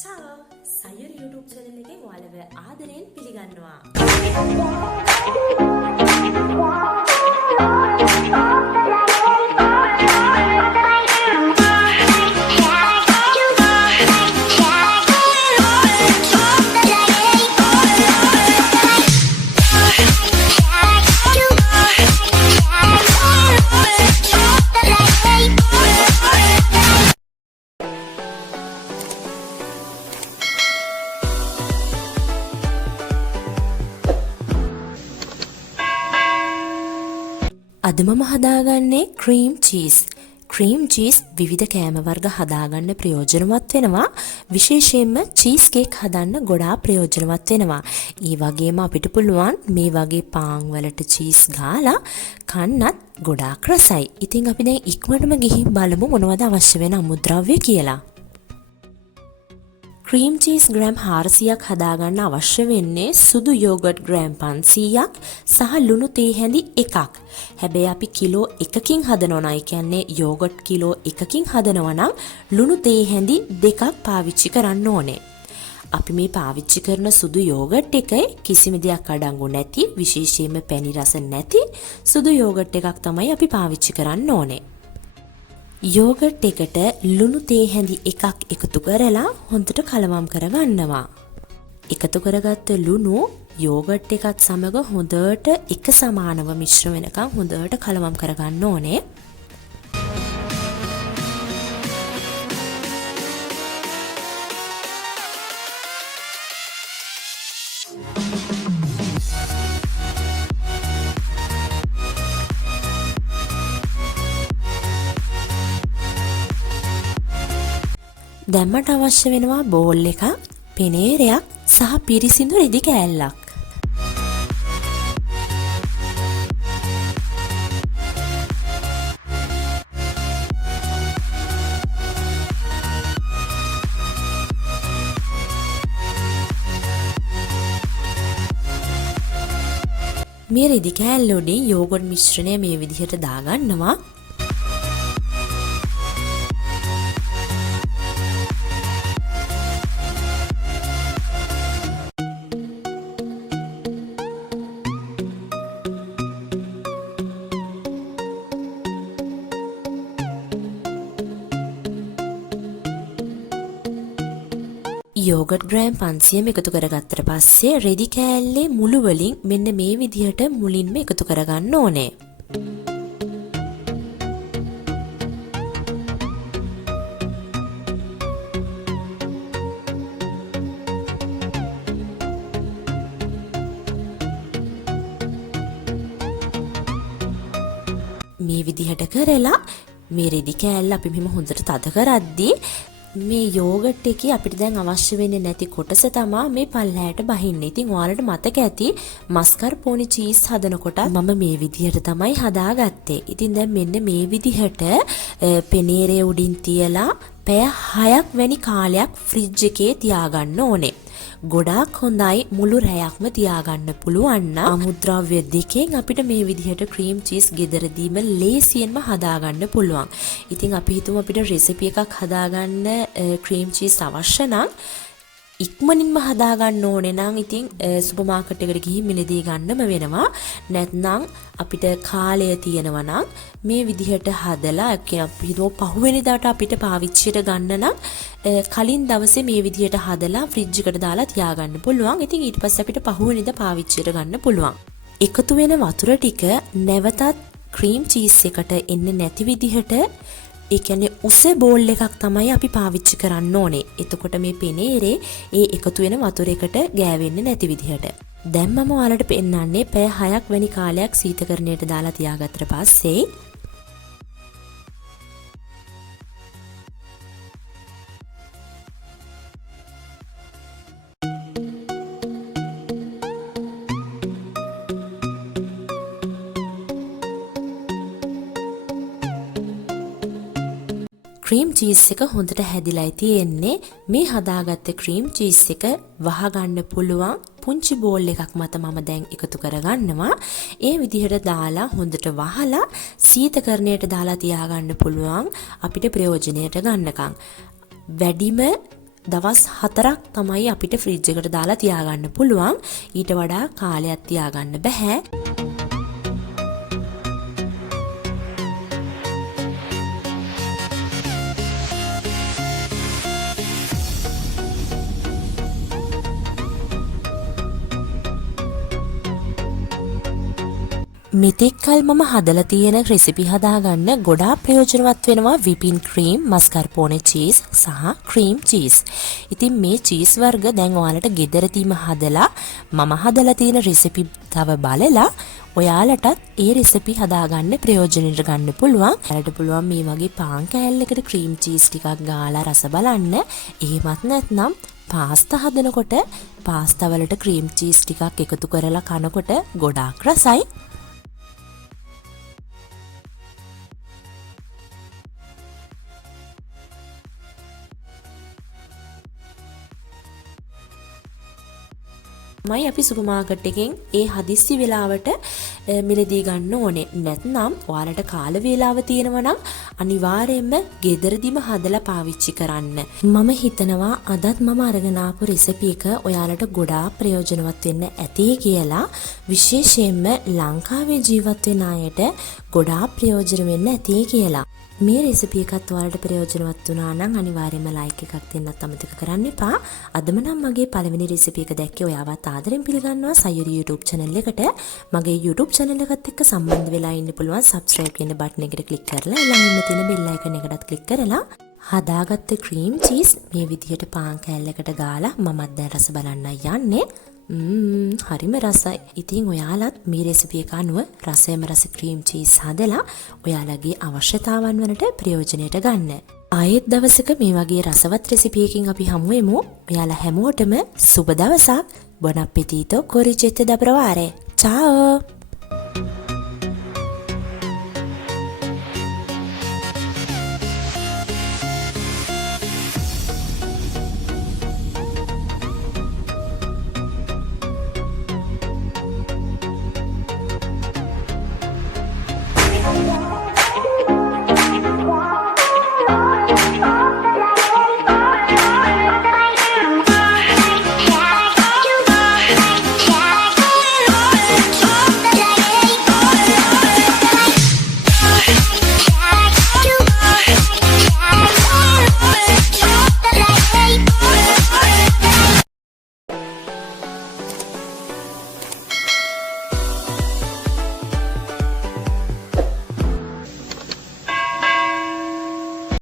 Ciao! Sayuri YouTube channel එකෙන් ඔයාලව ආදරයෙන් පිළිගන්නවා. අද මම හදාගන්නේ ක්‍රීම් චීස්. ක්‍රීම් චීස් විවිධ කෑම වර්ග හදාගන්න ප්‍රයෝජනවත් වෙනවා. විශේෂයෙන්ම චීස් කේක් හදන්න ගොඩාක් ප්‍රයෝජනවත් වෙනවා. ඒ වගේම අපිට පුළුවන් මේ වගේ පාන් වලට චීස් ගාලා කන්නත් ගොඩාක් රසයි. ඉතින් අපි දැන් ඉක්මනටම ගිහින් බලමු මොනවද අවශ්‍ය වෙන අමුද්‍රව්‍ය කියලා. ක්‍රීම් චීස් ග්‍රෑම් 400ක් හදාගන්න අවශ්‍ය වෙන්නේ සුදු යෝගට් ග්‍රෑම් 500ක් සහ ලුණු තේ හැඳි 1ක්. හැබැයි අපි කිලෝ 1කින් හදනවා නම්, ඒ කියන්නේ යෝගට් කිලෝ 1කින් හදනවා නම් ලුණු තේ හැඳි 2ක් පාවිච්චි කරන්න ඕනේ. අපි මේ පාවිච්චි කරන සුදු යෝගට් එකේ කිසිම දෙයක් අඩංගු නැති, විශේෂයෙන්ම පැණි රස නැති සුදු යෝගට් එකක් තමයි අපි පාවිච්චි කරන්න ඕනේ. යෝගට් එකට ලුණු තේ හැඳි 1ක් එකතු කරලා හොඳට කලවම් කරගන්නවා. එකතු කරගත්ත ලුණු යෝගට් එකත් සමග හොඳට එක සමානව මිශ්‍ර වෙනකන් හොඳට කලවම් කරගන්න ඕනේ. දැම්මට අවශ්‍ය වෙනවා බෝල් එකක්, පෙනේරයක් සහ පිරිසිදු රෙදි කෑල්ලක්. මේ රෙදි කෑල්ල උඩින් යෝගට් මිශ්‍රණය මේ විදිහට දාගන්නවා. යෝගට් ග්‍රෑම් 500ම එකතු කරගත්තට පස්සේ රෙදි කෑල්ලේ මුළු වලින් මෙන්න මේ විදිහට මුලින්ම එකතු කරගන්න ඕනේ. මේ විදිහට කරලා මේ රෙදි කෑල්ල අපි මෙහෙම හොඳට තද කරද්දී මේ යෝගට් එකේ අපිට දැන් අවශ්‍ය වෙන්නේ නැති කොටස තමයි මේ පල්ලෑට බහින්නේ. ඉතින් ඔයාලට මතක ඇති මස්කර්පෝනි චීස් හදනකොට මම මේ විදිහට තමයි හදාගත්තේ. ඉතින් දැන් මෙන්න මේ විදිහට පෙනේරේ උඩින් තියලා පැය 6ක් වැනි කාලයක් ෆ්‍රිජ් එකේ තියාගන්න ඕනේ. ගොඩාක් හොඳයි මුළු රැයක්ම තියාගන්න පුළුවන් නම් අමුද්‍රව්‍ය දෙකෙන් අපිට මේ විදිහට ක්‍රීම් චීස් ගෙදරදීම ලේසියෙන්ම හදාගන්න පුළුවන්. ඉතින් අපි හිතමු අපිට රෙසිපි එකක් හදාගන්න ක්‍රීම් චීස් අවශ්‍ය නම් ඉක්මනින්ම හදාගන්න ඕනේ නම් ඉතින් සුපර් මාකට් එකට ගිහින් මිලදී ගන්නම වෙනවා. නැත්නම් අපිට කාලය තියෙනවා නම් මේ විදිහට හදලා අපි හිතමු පහුවෙනිදාට අපිට පාවිච්චියට ගන්න නම් කලින් දවසේ මේ විදිහට හදලා ෆ්‍රිජ් එකට දාලා තියාගන්න පුළුවන්. ඉතින් ඊට පස්සේ අපිට පහුවෙනිදා පාවිච්චියට ගන්න පුළුවන්. එකතු වෙන වතුර ටික නැවතත් ක්‍රීම් චීස් එකට එන්නේ නැති විදිහට, ඒ කියන්නේ උස බෝල් එකක් තමයි අපි පාවිච්චි කරන්න ඕනේ. එතකොට මේ පෙනේරේ ඒ එකතු වෙන වතුර එකට ගෑවෙන්නේ නැති විදිහට. දැන් මම ඔයාලට පෙන්නන්නේ පැය 6ක් වැනි කාලයක් සීතකරණයට දාලා තියාගත්තට පස්සේ ක්‍රීම් චීස් එක හොඳට හැදිලායි තියෙන්නේ. මේ හදාගත්ත ක්‍රීම් චීස් එක වහගන්න පුළුවන් පුංචි බෝල් එකක් මත මම දැන් එකතු කරගන්නවා. ඒ විදිහට දාලා හොඳට වහලා සීතකරණයට දාලා තියාගන්න පුළුවන් අපිට ප්‍රයෝජනයට ගන්නකම්. වැඩිම දවස් 4ක් තමයි අපිට ෆ්‍රිජ් එකට දාලා තියාගන්න පුළුවන්. ඊට වඩා කාලයක් තියාගන්න බෑ. මෙතෙක් කල මම හදලා තියෙන රෙසිපි හදාගන්න ගොඩාක් ප්‍රයෝජනවත් වෙනවා විපින් ක්‍රීම්, මස්කර්පෝනේ චීස් සහ ක්‍රීම් චීස්. ඉතින් මේ චීස් වර්ග දැන් ඔයාලට ගෙදරදීම හදලා මම හදලා තියෙන රෙසිපි තව බලලා ඔයාලටත් ඒ රෙසිපි හදාගන්න ප්‍රයෝජනෙට ගන්න පුළුවන්. ඔයාලට පුළුවන් මේ වගේ පාන් කෑල්ලකට ක්‍රීම් චීස් ටිකක් ගාලා රස බලන්න. එහෙමත් නැත්නම් පාස්තා හදනකොට පාස්තා වලට ක්‍රීම් චීස් ටිකක් එකතු කරලා කනකොට ගොඩාක් රසයි. මයි අපි සුපර් මාකට් එකෙන් ඒ හදිස්සි වෙලාවට මිලදී ගන්න ඕනේ. නැත්නම් ඔයාලට කාල වේලාව තියෙනවා නම් අනිවාර්යයෙන්ම ගෙදරදිම හදලා පාවිච්චි කරන්න. මම හිතනවා අදත් මම අරගෙන ආපු රෙසිපි එක ඔයාලට ගොඩාක් ප්‍රයෝජනවත් වෙන්න ඇති කියලා. විශේෂයෙන්ම ලංකාවේ ජීවත් වෙන අයට ගොඩාක් ප්‍රයෝජන වෙන්න ඇති කියලා. මේ රෙසිපි එකත් ඔයාලට ප්‍රයෝජනවත් වුණා නම් අනිවාර්යයෙන්ම ලයික් එකක් දෙන්නත් අමතක කරන්න එපා. අදම නම් මගේ පළවෙනි රෙසිපි එක දැක්කේ ඔයාවත් ආදරෙන් පිළිගන්නවා Sayuri YouTube channel එකට. මගේ YouTube channel එකත් එක්ක සම්බන්ධ වෙලා ඉන්න පුළුවන් subscribe කියන බටන් එකට ක්ලික් කරලා ළඟින්ම තියෙන bell icon එකටත් ක්ලික් කරලා හදාගත්ත ක්‍රීම් චීස් මේ විදිහට පාන් කෑල්ලකට ගාලා මමත් දැන් රස බලන්න යන්නේ. හරිම රසයි. ඉතින් ඔයාලත් මේ රෙසිපි එක අනුව රසයම රස ක්‍රීම් චීස් හදලා ඔයාලගේ අවශ්‍යතාවන් වලට ප්‍රයෝජනයට ගන්න. ආයෙත් දවසක මේ වගේ රසවත් රෙසිපි එකකින් අපි හමු වෙමු. ඔයාලා හැමෝටම සුබ දවසක්. Buon appetito, corricette da provare. Ciao!